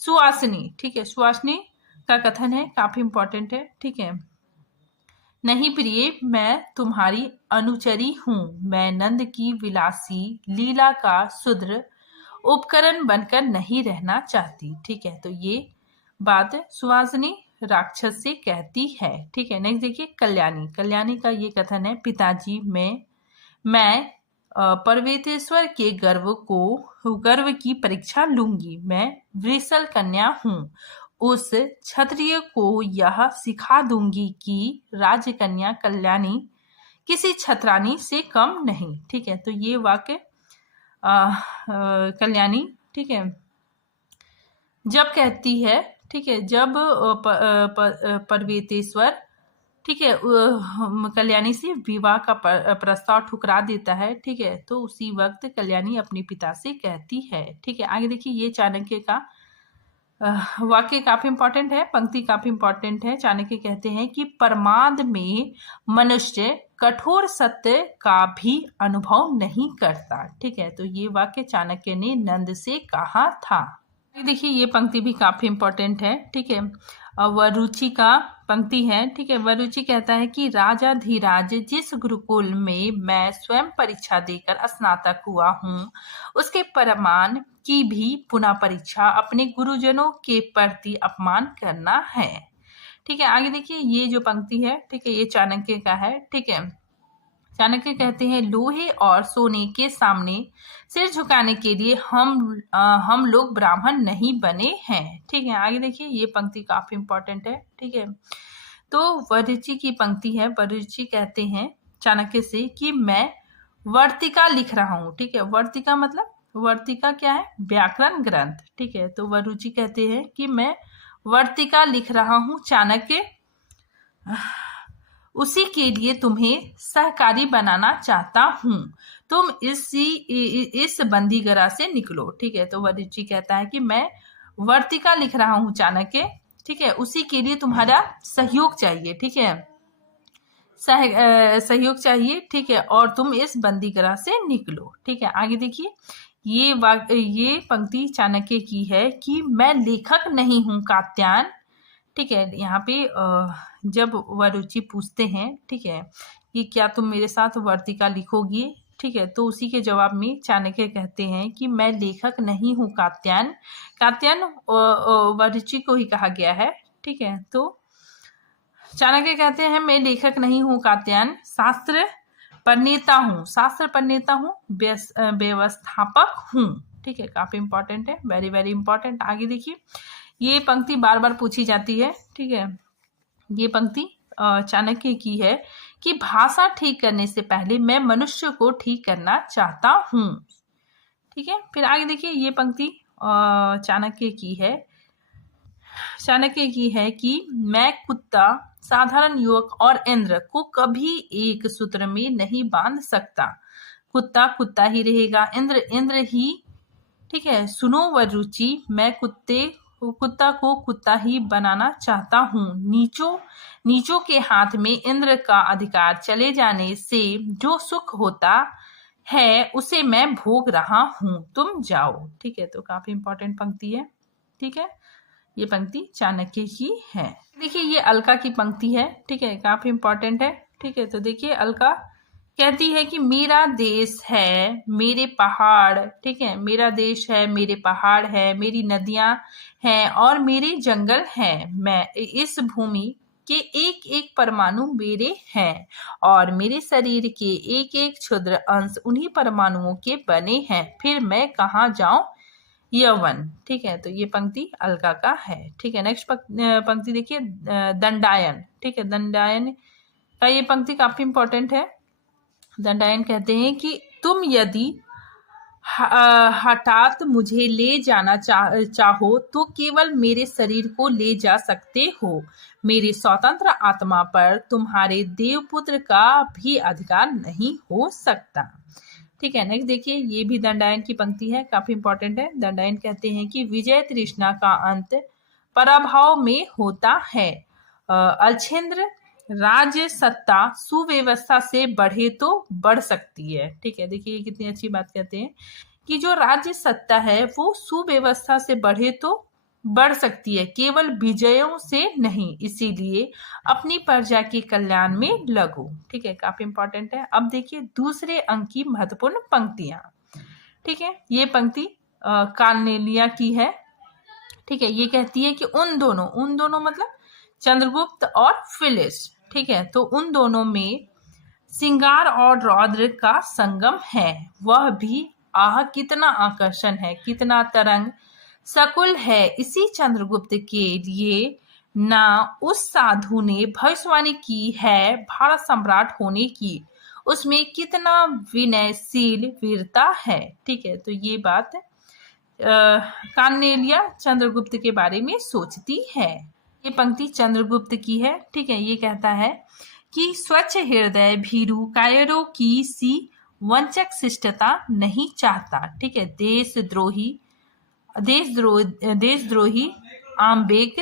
सुवासिनी, ठीक है, सुवासिनी का कथन है, काफी इंपॉर्टेंट है, ठीक है। नहीं प्रिय, मैं तुम्हारी अनुचरी हूँ, मैं नंद की विलासी लीला का सुदृढ़ उपकरण बनकर नहीं रहना चाहती, ठीक है। तो ये बात सुवासिनी राक्षस से कहती है, ठीक है। नेक्स्ट देखिए, कल्याणी, कल्याणी का ये कथन है, पिताजी मैं पर्वतेश्वर के गर्व की परीक्षा लूंगी, मैं वृषल कन्या हूँ, उस क्षत्रिय को यह सिखा दूंगी कि राजकन्या कल्याणी किसी छत्रानी से कम नहीं, ठीक है। तो ये वाक्य कल्याणी, ठीक है, जब कहती है, ठीक है, जब पर्वतेश्वर, ठीक है, कल्याणी से विवाह का प्रस्ताव ठुकरा देता है। ठीक है, तो उसी वक्त कल्याणी अपने पिता से कहती है। ठीक है, आगे देखिए, ये चाणक्य का वाक्य काफी इंपॉर्टेंट है, पंक्ति काफी इंपॉर्टेंट है। चाणक्य कहते हैं कि प्रमाद में मनुष्य कठोर सत्य का भी अनुभव नहीं करता। ठीक है, तो ये वाक्य चाणक्य ने नंद से कहा था। देखिए, ये पंक्ति भी काफी इंपॉर्टेंट है। ठीक है, वरुचि का पंक्ति है। ठीक है, वरुचि कहता है कि राजा धीराज, जिस गुरुकुल में मैं स्वयं परीक्षा देकर स्नातक हुआ हूँ, उसके प्रमाण की भी पुनः परीक्षा अपने गुरुजनों के प्रति अपमान करना है। ठीक है, आगे देखिए, ये जो पंक्ति है, ठीक है, ये चाणक्य का है। ठीक है, चाणक्य कहते हैं, लोहे और सोने के सामने सिर झुकाने के लिए हम लोग ब्राह्मण नहीं बने हैं। ठीक है, आगे देखिए, ये पंक्ति काफी इंपॉर्टेंट है। ठीक है, तो वरुचि की पंक्ति है। वरुचि कहते हैं चाणक्य से कि मैं वर्तिका लिख रहा हूँ। ठीक है, वर्तिका मतलब, वर्तिका क्या है? व्याकरण ग्रंथ। ठीक है, तो वरुचि कहते हैं कि मैं वर्तिका लिख रहा हूँ चाणक्य, उसी के लिए तुम्हें सहकारी बनाना चाहता हूँ, तुम इस बंदीगृह से निकलो। ठीक है, तो वरुचि कहता है कि मैं वर्तिका लिख रहा हूँ चाणक्य, ठीक है, उसी के लिए तुम्हारा सहयोग चाहिए। ठीक है, सहयोग चाहिए। ठीक है, और तुम इस बंदीगृह से निकलो। ठीक है, आगे देखिए, ये पंक्ति चाणक्य की है कि मैं लेखक नहीं हूँ कात्यायन। ठीक है, यहाँ पे जब वरुचि पूछते हैं, ठीक है, कि क्या तुम मेरे साथ वर्तिका लिखोगी, ठीक है, तो उसी के जवाब में चाणक्य कहते हैं कि मैं लेखक नहीं हूँ कात्यायन। कात्यायन वरुचि को ही कहा गया है। ठीक है, तो चाणक्य कहते हैं मैं लेखक नहीं हूँ कात्यायन, शास्त्र प्रणेता हूँ, शास्त्र प्रणेता हूँ, व्यवस्थापक हूँ। ठीक है, काफी इंपॉर्टेंट है, वेरी वेरी इंपॉर्टेंट। आगे देखिए, ये पंक्ति बार बार पूछी जाती है। ठीक है, ये पंक्ति चाणक्य की है कि भाषा ठीक करने से पहले मैं मनुष्य को ठीक करना चाहता हूँ। ठीक है, फिर आगे देखिए, ये पंक्ति चाणक्य की है। चाणक्य की है कि मैं कुत्ता, साधारण युवक और इंद्र को कभी एक सूत्र में नहीं बांध सकता। कुत्ता कुत्ता ही रहेगा, इंद्र इंद्र ही। ठीक है, सुनो वरुचि, मैं कुत्ता को कुत्ता ही बनाना चाहता हूँ। नीचों के हाथ में इंद्र का अधिकार चले जाने से जो सुख होता है उसे मैं भोग रहा हूँ, तुम जाओ। ठीक है, तो काफी इंपॉर्टेंट पंक्ति है। ठीक है, ये पंक्ति चाणक्य की है। देखिए, ये अलका की पंक्ति है। ठीक है, काफी इंपॉर्टेंट है। ठीक है, तो देखिए, अलका कहती है कि मेरा देश है, मेरे पहाड़, ठीक है, मेरा देश है, मेरे पहाड़ है, मेरी नदियां हैं और मेरे जंगल हैं। मैं इस भूमि के एक एक परमाणु मेरे हैं और मेरे शरीर के एक एक क्षुद्र अंश उन्हीं परमाणुओं के बने हैं। फिर मैं कहाँ जाऊं? यवन। ठीक है, तो ये पंक्ति अलका का है। ठीक है, नेक्स्ट पंक्ति देखिए, दंडायन। ठीक है, दंडायन का ये पंक्ति काफी इंपॉर्टेंट है। दंडायन कहते हैं कि तुम यदि हठात मुझे ले जाना चाहो तो केवल मेरे शरीर को ले जा सकते हो, मेरे स्वतंत्र आत्मा पर तुम्हारे देवपुत्र का भी अधिकार नहीं हो सकता। ठीक है, नेक्स्ट देखिए, ये भी दंडायन की पंक्ति है, काफी इंपॉर्टेंट है। दंडायन कहते हैं कि विजय तृष्णा का अंत पराभव में होता है। अलछेंद्र, राज्य सत्ता सुव्यवस्था से बढ़े तो बढ़ सकती है। ठीक है, देखिए, ये कितनी अच्छी बात कहते हैं कि जो राज्य सत्ता है वो सुव्यवस्था से बढ़े तो बढ़ सकती है, केवल विजयों से नहीं, इसीलिए अपनी प्रजा के कल्याण में लगो। ठीक है, काफी इंपॉर्टेंट है। अब देखिए, दूसरे अंक की महत्वपूर्ण पंक्तियां। ठीक है, ये पंक्ति कार्नेलिया की है। ठीक है, ये कहती है कि उन दोनों मतलब चंद्रगुप्त और फिलिस, ठीक है, तो उन दोनों में सिंगार और रौद्र का संगम है। वह भी आह कितना आकर्षण है, कितना तरंग सकुल है। इसी चंद्रगुप्त के लिए ना उस साधु ने भविष्यवाणी की है भारत सम्राट होने की, उसमें कितना विनयशील वीरता है। ठीक है, तो ये बात कार्नेलिया चंद्रगुप्त के बारे में सोचती है। ये पंक्ति चंद्रगुप्त की है। ठीक है, ये कहता है कि स्वच्छ हृदय भीरू कायरों की सी वंचक शिष्टता नहीं चाहता। ठीक है, देशद्रोही आम्बेक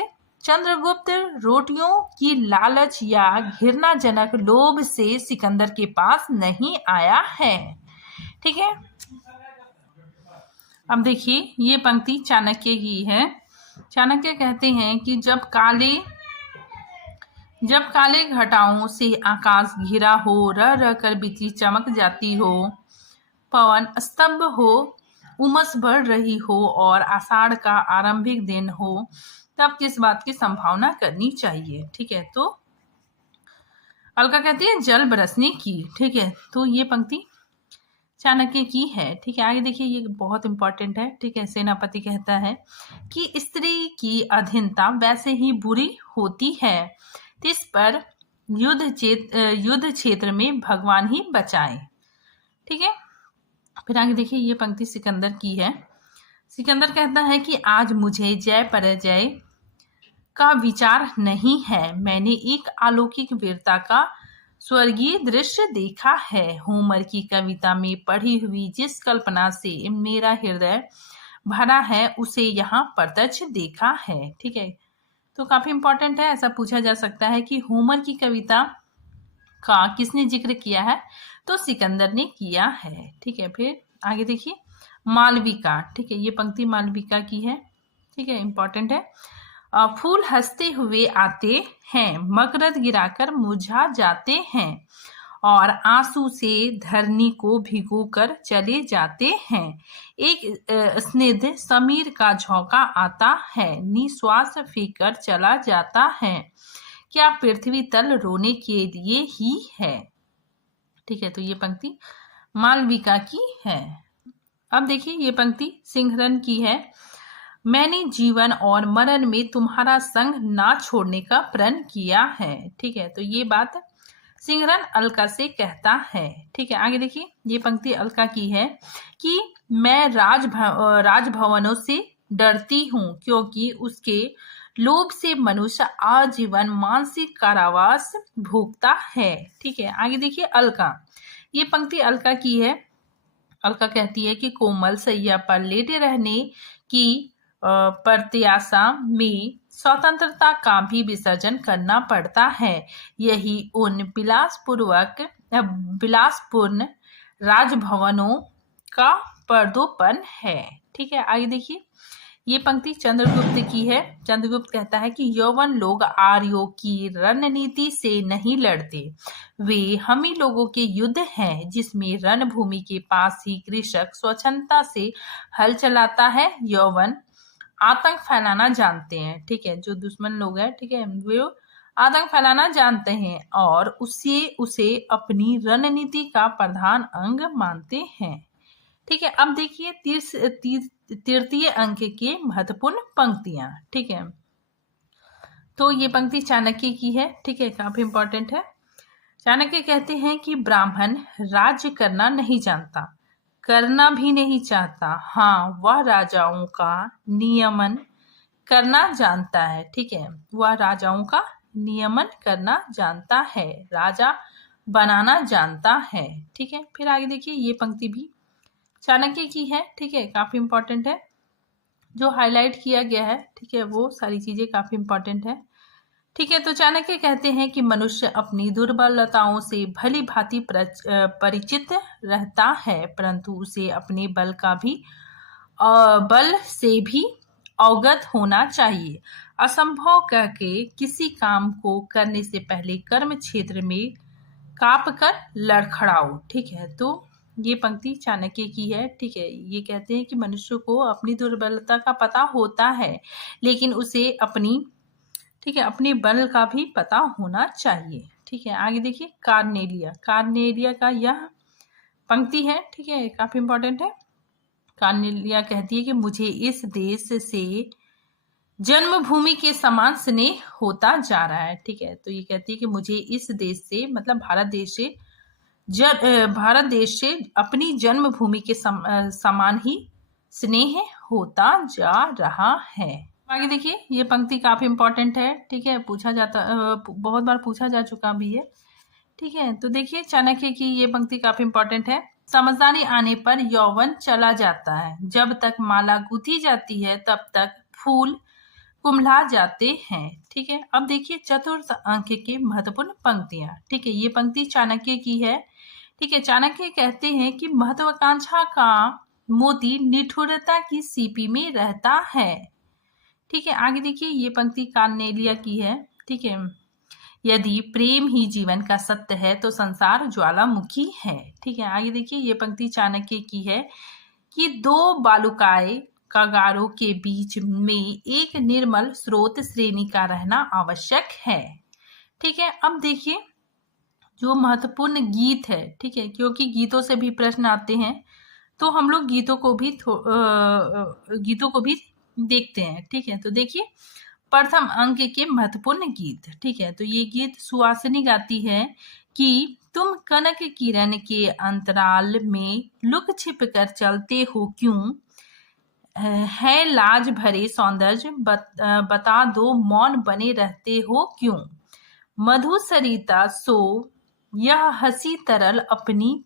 चंद्रगुप्त रोटियों की लालच या घृणाजनक लोभ से सिकंदर के पास नहीं आया है। ठीक है, अब देखिए ये पंक्ति चाणक्य की है। चाणक्य कहते हैं कि जब काले घटाओं से आकाश घिरा हो, रह रह कर बिजली चमक जाती हो, पवन स्तब्ध हो, उमस बढ़ रही हो और आषाढ़ का आरंभिक दिन हो, तब किस बात की संभावना करनी चाहिए। ठीक है, तो अलका कहती है जल बरसने की। ठीक है, तो ये पंक्ति चाणक्य की है। ठीक है, आगे देखिए ये बहुत इंपॉर्टेंट है। ठीक है, सेनापति कहता है कि स्त्री की अधीनता वैसे ही बुरी होती है, इस पर युद्ध क्षेत्र में भगवान ही बचाए। ठीक है, फिर आगे देखिए ये पंक्ति सिकंदर की है। सिकंदर कहता है कि आज मुझे जय पराजय का विचार नहीं है, मैंने एक अलौकिक वीरता का स्वर्गीय दृश्य देखा है। होमर की कविता में पढ़ी हुई जिस कल्पना से मेरा हृदय भरा है, उसे यहाँ प्रत्यक्ष देखा है। ठीक है, तो काफी इंपॉर्टेंट है। ऐसा पूछा जा सकता है कि होमर की कविता का किसने जिक्र किया है, तो सिकंदर ने किया है। ठीक है, फिर आगे देखिए मालविका। ठीक है, ये पंक्ति मालविका की है। ठीक है, इंपॉर्टेंट है। फूल हंसते हुए आते हैं, मकरंद गिराकर मुरझा जाते हैं और आंसू से धरनी को भिगोकर चले जाते हैं। एक स्निग्ध समीर का झोंका आता है, निश्वास फेंककर चला जाता है, क्या पृथ्वी तल रोने के लिए ही है। ठीक है, तो ये पंक्ति मालविका की है। अब देखिए ये पंक्ति सिंहरन की है। मैंने जीवन और मरण में तुम्हारा संग ना छोड़ने का प्रण किया है। ठीक है, तो ये बात सिंहरन अलका से कहता है। ठीक है, आगे देखिए ये पंक्ति अलका की है कि मैं राजभवनों से डरती हूँ, क्योंकि उसके लोभ से मनुष्य आजीवन मानसिक कारावास भोगता है। ठीक है, आगे देखिए अलका। ये पंक्ति अलका की है। अलका कहती है कि कोमल सैया पर लेटे रहने की प्रत्याशा में स्वतंत्रता का भी विसर्जन करना पड़ता है। यही उन विलासपूर्ण राजभवनों का पर्दोपन है। ठीक है, आगे देखिए ये पंक्ति चंद्रगुप्त की है। चंद्रगुप्त कहता है कि यौवन लोग आर्यों की रणनीति से नहीं लड़ते, वे हम ही लोगों के युद्ध हैं, जिसमें रणभूमि के पास ही कृषक स्वच्छंदता से हल चलाता है। यौवन आतंक फैलाना जानते हैं। ठीक है, जो दुश्मन लोग हैं, ठीक है, वो आतंक फैलाना जानते हैं और उसे अपनी रणनीति का प्रधान अंग मानते हैं। ठीक है, अब देखिए तृतीय अंक के महत्वपूर्ण पंक्तियां। ठीक है, तो ये पंक्ति चाणक्य की है। ठीक है, काफी इंपॉर्टेंट है। चाणक्य कहते हैं कि ब्राह्मण राज्य करना नहीं जानता, करना भी नहीं चाहता, हाँ वह राजाओं का नियमन करना जानता है। ठीक है, वह राजाओं का नियमन करना जानता है, राजा बनाना जानता है। ठीक है, फिर आगे देखिए ये पंक्ति भी चाणक्य की है। ठीक है, काफी इंपॉर्टेंट है। जो हाईलाइट किया गया है, ठीक है, वो सारी चीजें काफी इंपॉर्टेंट है। ठीक है, तो चाणक्य कहते हैं कि मनुष्य अपनी दुर्बलताओं से भली भांति परिचित रहता है, परंतु उसे अपने बल से भी अवगत होना चाहिए। असंभव कह के किसी काम को करने से पहले कर्म क्षेत्र में कांप कर लड़खड़ाओ। ठीक है, तो ये पंक्ति चाणक्य की है। ठीक है, ये कहते हैं कि मनुष्य को अपनी दुर्बलता का पता होता है, लेकिन उसे अपने बल का भी पता होना चाहिए। ठीक है, आगे देखिए कार्नेलिया का यह पंक्ति है। ठीक है, काफी इंपॉर्टेंट है। कार्नेलिया कहती है कि मुझे इस देश से जन्मभूमि के समान स्नेह होता जा रहा है। ठीक है, तो ये कहती है कि मुझे इस देश से, मतलब भारत देश से अपनी जन्मभूमि के समान ही स्नेह होता जा रहा है। आगे देखिए, ये पंक्ति काफी इंपॉर्टेंट है, ठीक है, पूछा जाता बहुत बार पूछा जा चुका भी है, ठीक है। तो देखिए चाणक्य की ये पंक्ति काफी इंपॉर्टेंट है। समझदारी आने पर यौवन चला जाता है, जब तक माला गूंथी जाती है तब तक फूल कुम्हला जाते हैं, ठीक है। अब देखिए चतुर्थ अंक की महत्वपूर्ण पंक्तियां, ठीक है, ये पंक्ति चाणक्य की है, ठीक है। चाणक्य कहते हैं कि महत्वाकांक्षा का मोती निठुरता की सीपी में रहता है, ठीक है। आगे देखिए ये पंक्ति कार्नेलिया की है, ठीक है। यदि प्रेम ही जीवन का सत्य है तो संसार ज्वालामुखी है, ठीक है। आगे देखिए ये पंक्ति चाणक्य की है कि दो बालुकाय कागारों के बीच में एक निर्मल स्रोत श्रेणी का रहना आवश्यक है, ठीक है। अब देखिए जो महत्वपूर्ण गीत है, ठीक है, क्योंकि गीतों से भी प्रश्न आते हैं तो हम लोग गीतों को भी देखते हैं, ठीक है। तो देखिए प्रथम अंक के महत्वपूर्ण गीत, ठीक है। तो ये गीत सुहासिनी गाती है कि तुम कनक किरण के अंतराल में लुक छिप कर चलते हो क्यों, है लाज भरे सौंदर्य बता दो मौन बने रहते हो क्यों, मधु सरिता सो यह हंसी तरल अपनी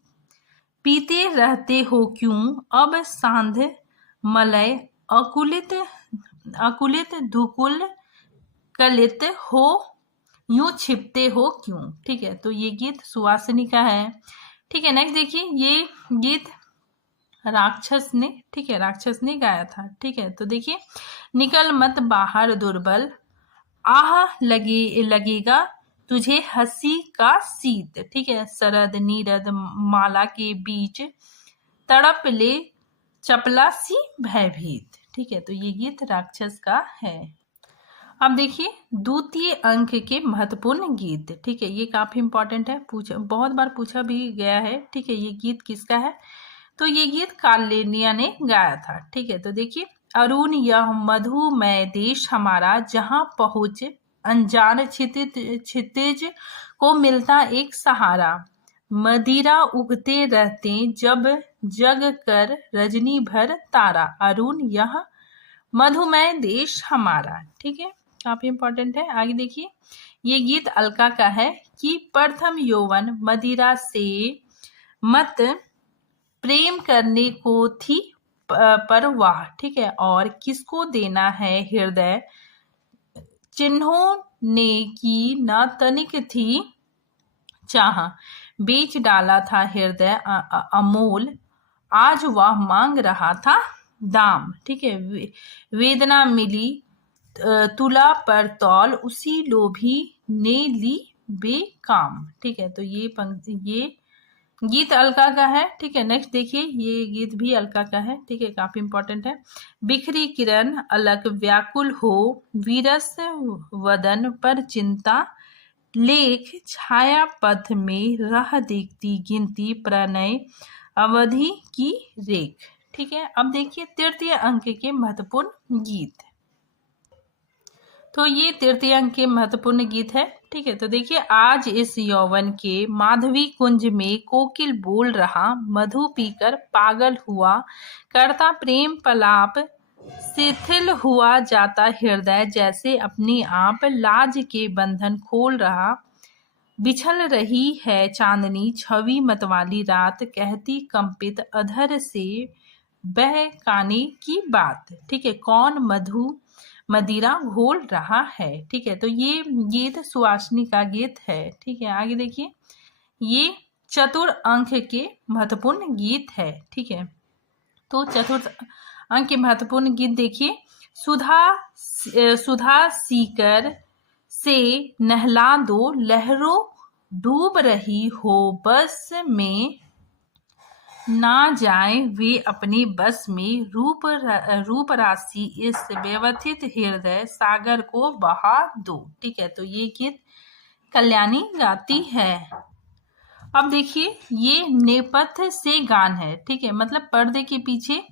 पीते रहते हो क्यों, अब सांध मलय अकुलित अकुलित धुकुल कलित हो यूं छिपते हो क्यों, ठीक है। तो ये गीत सुहासिनी का है, ठीक है। नेक्स्ट देखिए ये गीत राक्षस ने, ठीक है, राक्षस ने गाया था, ठीक है। तो देखिए निकल मत बाहर दुर्बल, आह लगेगा तुझे हंसी का शीत, ठीक है। शरद नीरद माला के बीच तड़प ले चपला सी भयभीत, ठीक है। तो ये गीत राक्षस का है। अब देखिए द्वितीय अंक के महत्वपूर्ण गीत, ठीक है, ये काफी इंपॉर्टेंट है, बहुत बार पूछा भी गया है, ठीक है। ये गीत किसका है, तो ये गीत कार्नेलिया ने गाया था, ठीक है। तो देखिए अरुण यह मधुमय देश हमारा, जहां पहुंच अनजान क्षितिज को मिलता एक सहारा, मदिरा उगते रहते जब जग कर रजनी भर तारा, अरुण यह मधुमय देश हमारा, ठीक है, काफी इंपॉर्टेंट है। आगे देखिए ये गीत अलका का है कि प्रथम यौवन मदिरा से मत प्रेम करने को थी परवाह, ठीक है, और किसको देना है हृदय, चिन्हों ने की न तनिक थी चाह, बेच डाला था हृदय अमोल, आज वह मांग रहा था दाम, ठीक है। वेदना मिली तुला पर तौल, उसी लोभी ने ली बेकाम, ठीक है। तो ये गीत अलका का है, ठीक है। नेक्स्ट देखिए ये गीत भी अलका का है, ठीक है, काफी इंपॉर्टेंट है। बिखरी किरण अलक व्याकुल हो, वीरस वदन पर चिंता लेख, छाया पथ में रह देखती गिनती प्रणय अवधि की रेख, ठीक है। अब देखिए तृतीय अंक के महत्वपूर्ण गीत, तो ये तृतीय अंक के महत्वपूर्ण गीत है, ठीक है। तो देखिए आज इस यौवन के माधवी कुंज में कोकिल बोल रहा, मधु पीकर पागल हुआ करता प्रेम पलाप, शिथिल हुआ जाता हृदय जैसे अपने आप, लाज के बंधन खोल रहा, बिछल रही है चांदनी छवि मतवाली रात, कहती कंपित अधर से बहकाने की बात, ठीक है, कौन मदिरा घोल रहा है, ठीक है। तो ये गीत सुहासिनी का गीत है, ठीक है। आगे देखिए ये चतुर्थ अंक के महत्वपूर्ण गीत है, ठीक है। तो चतुर्थ अंक के महत्वपूर्ण गीत देखिए सुधा सीकर से नहला दो, लहरों डूब रही हो बस में, ना जाए वे अपने बस में, रूप राशि इस व्यवस्थित हृदय सागर को बहा दो, ठीक है। तो ये गीत कल्याणी गाती है। अब देखिए ये नेपथ्य से गान है, ठीक है, मतलब पर्दे के पीछे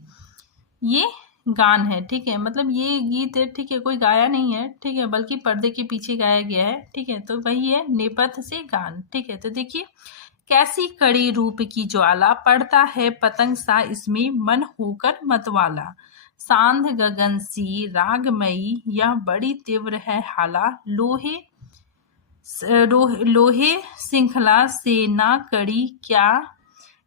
ये गान है, ठीक है, मतलब ये गीत है, ठीक है, कोई गाया नहीं है, ठीक है, बल्कि पर्दे के पीछे गाया गया है, ठीक है। तो वही है नेपथ्य से गान, ठीक है। तो देखिए कैसी कड़ी रूप की ज्वाला, पड़ता है पतंग सा इसमें मन होकर मतवाला। सांध गगन सी रागमयी, यह बड़ी तीव्र है हाला। लोहे श्रृंखला से ना कड़ी क्या,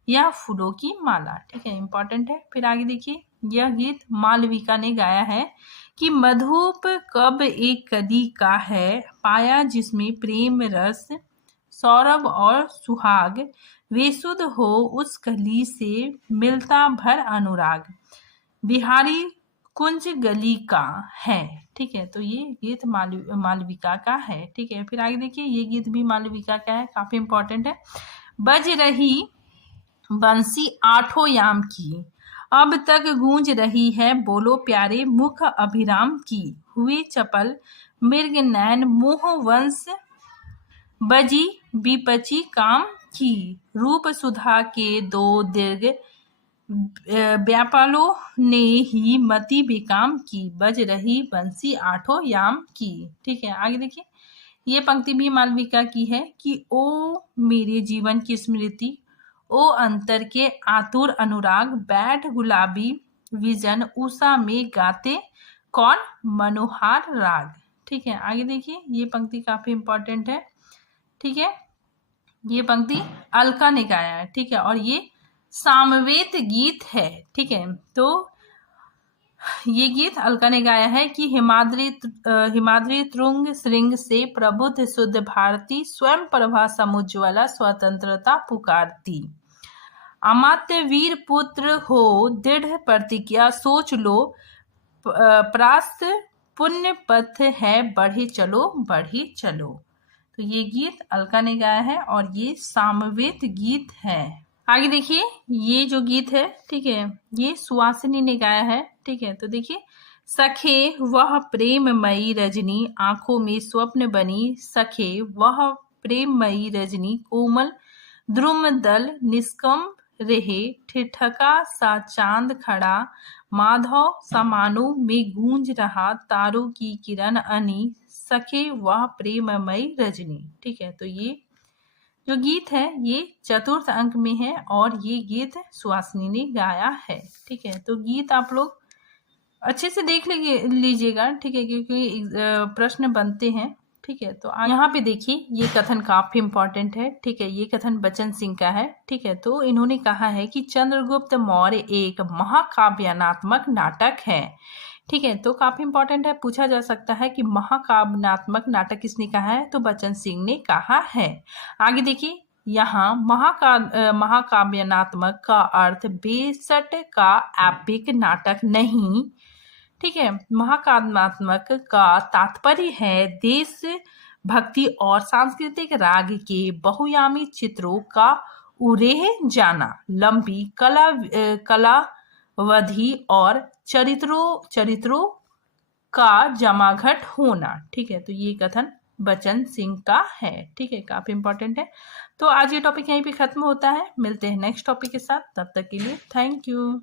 यह फूलों की माला। ठीक है, इंपॉर्टेंट है। फिर आगे देखिए, यह गीत मालविका ने गाया है कि मधुप कब एक कदी का है, पाया जिसमें प्रेम रस सौरभ और सुहाग, वे शुद्ध हो उस कली से मिलता भर अनुराग, बिहारी कुंज गली का है। ठीक है, तो ये गीत मालविका का है। ठीक है, फिर आगे देखिए, ये गीत भी मालविका का है, काफी इंपॉर्टेंट है। बज रही बंसी आठों याम की, अब तक गूंज रही है बोलो प्यारे मुख अभिराम की। हुए चपल मृग नैन मोह वंश, बजी विपची काम की। रूप सुधा के दो दीर्घ, व्यापालों ने ही मति बेकाम की। बज रही बंसी आठों याम की। ठीक है, आगे देखिए, ये पंक्ति भी मालविका की है कि ओ मेरे जीवन की स्मृति, ओ अंतर के आतुर अनुराग, बैठ गुलाबी विजन उषा में गाते कौन मनोहार राग। ठीक है, आगे देखिए, ये पंक्ति काफी इंपॉर्टेंट है। ठीक है, ये पंक्ति अलका ने गाया है। ठीक है, और ये सामवेद गीत है। ठीक है, तो ये गीत अलका ने गाया है कि हिमाद्री तुंग श्रृंग से प्रबुद्ध शुद्ध भारती, स्वयं प्रभा समुज्ज्वला स्वतंत्रता पुकारती। अमात्य वीर पुत्र हो दृढ़ प्रतिज्ञा, सोच लो प्रास्त पुण्य पथ है, बढ़े चलो बढ़े चलो। तो ये गीत अलका ने गाया है और ये सामवेद गीत है। आगे देखिए, ये जो गीत है, ठीक है, ये सुहासिनी ने गाया है। ठीक है, तो देखिए, सखे वह प्रेममयी रजनी, आंखों में स्वप्न बनी। सखे वह प्रेममयी रजनी, कोमल द्रुम दल निष्कम रहे। ठिठका सा चांद खड़ा, माधव समानों में गूंज रहा। तारों की किरण अनी, सखे वह प्रेममयी रजनी। ठीक है, तो ये जो गीत है ये चतुर्थ अंक में है और ये गीत सुहासिनी ने गाया है। ठीक है, तो गीत आप लोग अच्छे से देख लीजिएगा। ठीक है, क्योंकि प्रश्न बनते हैं। ठीक है, तो यहाँ पे देखिए, ये कथन काफी इंपॉर्टेंट है। ठीक है, ये कथन बचन सिंह का है। ठीक है, तो इन्होंने कहा है कि चंद्रगुप्त मौर्य एक महाकाव्यात्मक नाटक है। ठीक है, तो काफी इंपॉर्टेंट है, पूछा जा सकता है कि महाकाव्यात्मक नाटक किसने कहा है, तो बचन सिंह ने कहा है। आगे देखिए, यहाँ महाकाव्यात्मक का अर्थ बेसट का एपिक नाटक नहीं। ठीक है, महाकाव्यात्मक का तात्पर्य है देश भक्ति और सांस्कृतिक राग के बहुयामी चित्रों का उरेह जाना, लंबी कलावधि और चरित्रों का जमाघट होना। ठीक है, तो ये कथन बचन सिंह का है। ठीक है, काफी इंपॉर्टेंट है। तो आज ये टॉपिक यहीं पे खत्म होता है, मिलते हैं नेक्स्ट टॉपिक के साथ, तब तक के लिए थैंक यू।